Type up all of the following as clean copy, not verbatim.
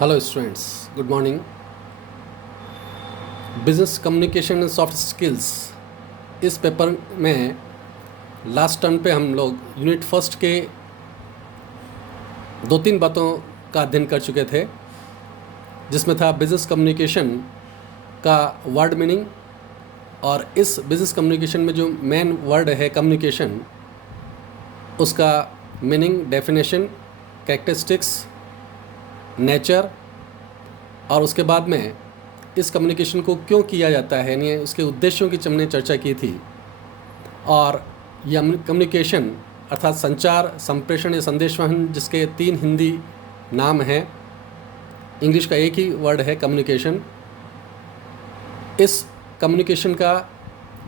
Hello students, good morning. Business communication and soft skills, इस paper में last term पे हम लोग यूनिट फर्स्ट के 2-3 बातों का अध्ययन कर चुके थे, जिसमें था बिजनेस कम्युनिकेशन का वर्ड मीनिंग। और इस बिजनेस कम्युनिकेशन में जो मेन वर्ड है कम्युनिकेशन, उसका मीनिंग, डेफिनेशन, कैरेक्टरिस्टिक्स, नेचर, और उसके बाद में इस कम्युनिकेशन को क्यों किया जाता है, यानी उसके उद्देश्यों की हमने चर्चा की थी। और यह कम्युनिकेशन अर्थात संचार, संप्रेषण या संदेशवहन, जिसके 3 हिंदी नाम हैं, इंग्लिश का एक ही वर्ड है कम्युनिकेशन। इस कम्युनिकेशन का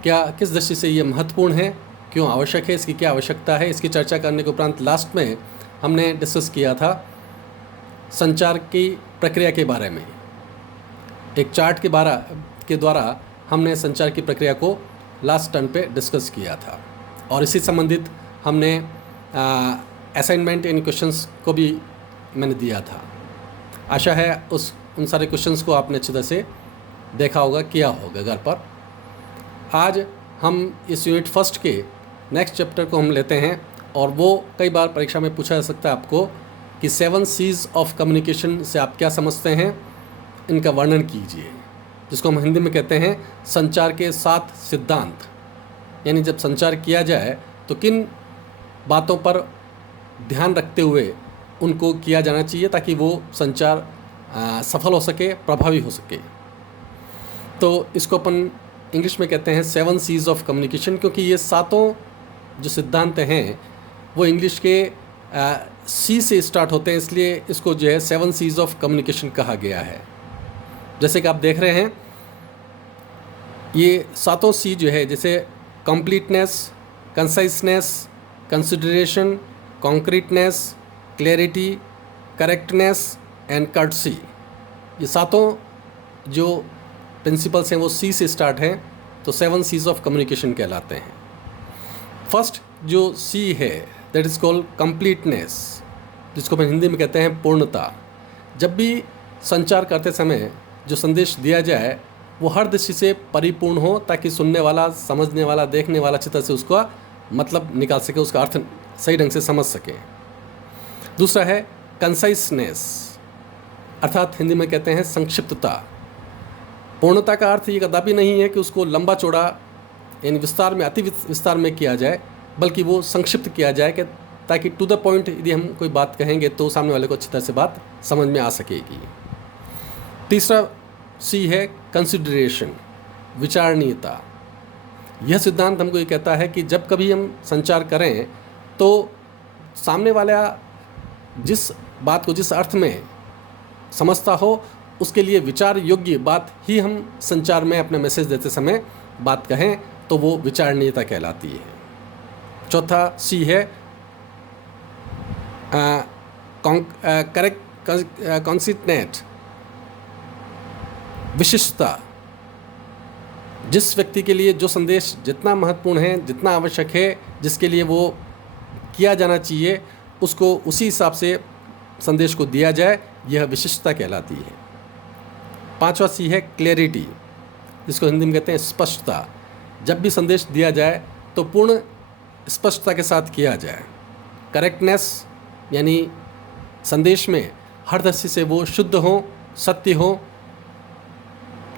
किस दृष्टि से ये महत्वपूर्ण है, क्यों आवश्यक है, इसकी क्या आवश्यकता है, इसकी चर्चा करने के उपरांत लास्ट में हमने डिस्कस किया था संचार की प्रक्रिया के बारे में। एक चार्ट के द्वारा हमने संचार की प्रक्रिया को लास्ट टर्न पे डिस्कस किया था, और इसी संबंधित हमने असाइनमेंट इन क्वेश्चंस को भी मैंने दिया था। आशा है उन सारे क्वेश्चंस को आपने अच्छी तरह से देखा होगा, किया होगा घर पर। आज हम इस यूनिट फर्स्ट के नेक्स्ट चैप्टर को हम लेते हैं, और वो कई बार परीक्षा में पूछा जा सकता है आपको कि 7 C's ऑफ कम्युनिकेशन से आप क्या समझते हैं, इनका वर्णन कीजिए, जिसको हम हिंदी में कहते हैं संचार के 7 सिद्धांत। यानी जब संचार किया जाए तो किन बातों पर ध्यान रखते हुए उनको किया जाना चाहिए, ताकि वो संचार सफल हो सके, प्रभावी हो सके। तो इसको अपन इंग्लिश में कहते हैं 7 C's ऑफ कम्युनिकेशन, क्योंकि ये 7 जो सिद्धांत हैं वो इंग्लिश के सी से स्टार्ट होते हैं, इसलिए इसको जो है 7 C's ऑफ कम्युनिकेशन कहा गया है। जैसे कि आप देख रहे हैं, ये 7 C जो है, जैसे completeness, conciseness, consideration, concreteness, clarity, correctness and courtesy, ये 7 जो प्रिंसिपल्स हैं वो C से स्टार्ट हैं, तो 7 C's ऑफ कम्युनिकेशन कहलाते हैं। फर्स्ट जो C है, दैट इज़ कॉल्ड कंप्लीटनेस, जिसको मैं हिंदी में कहते हैं पूर्णता। जब भी संचार करते समय जो संदेश दिया जाए वो हर दृष्टि से परिपूर्ण हो, ताकि सुनने वाला, समझने वाला, देखने वाला अच्छी तरह से उसका मतलब निकाल सके, उसका अर्थ सही ढंग से समझ सके। दूसरा है कंसाइसनेस, अर्थात हिंदी में कहते हैं संक्षिप्तता। पूर्णता का अर्थ ये कदापि नहीं है कि उसको लंबा चौड़ा यानी विस्तार में, अति विस्तार में किया जाए, बल्कि वो संक्षिप्त किया जाए कि ताकि टू द पॉइंट यदि हम कोई बात कहेंगे तो सामने वाले को अच्छी तरह से बात समझ में आ सकेगी। तीसरा C है कंसिडरेशन, विचारणीयता। यह सिद्धांत हमको ये कहता है कि जब कभी हम संचार करें तो सामने वाला जिस बात को जिस अर्थ में समझता हो, उसके लिए विचार योग्य बात ही हम संचार में अपने मैसेज देते समय बात कहें, तो वो विचारणीयता कहलाती है। चौथा C है कॉन्सिस्टेंट, विशिष्टता। जिस व्यक्ति के लिए जो संदेश जितना महत्वपूर्ण है, जितना आवश्यक है, जिसके लिए वो किया जाना चाहिए, उसको उसी हिसाब से संदेश को दिया जाए, यह विशिष्टता कहलाती है। पांचवा C है क्लैरिटी, जिसको हिंदी में कहते हैं स्पष्टता। जब भी संदेश दिया जाए तो पूर्ण स्पष्टता के साथ किया जाए। करेक्टनेस, यानी संदेश में हर दृष्टि से वो शुद्ध हो, सत्य हो,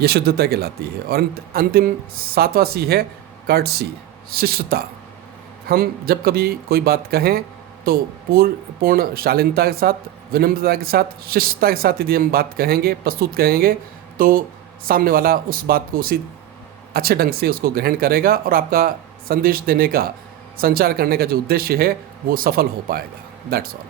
ये शुद्धता कहलाती है। और अंतिम 7वां C है कर्टसी, शिष्टता। हम जब कभी कोई बात कहें तो पूर्ण शालीनता के साथ, विनम्रता के साथ, शिष्टता के साथ यदि हम बात कहेंगे, प्रस्तुत कहेंगे, तो सामने वाला उस बात को उसी अच्छे ढंग से उसको ग्रहण करेगा, और आपका संदेश देने का, संचार करने का जो उद्देश्य है वो सफल हो पाएगा। That's all.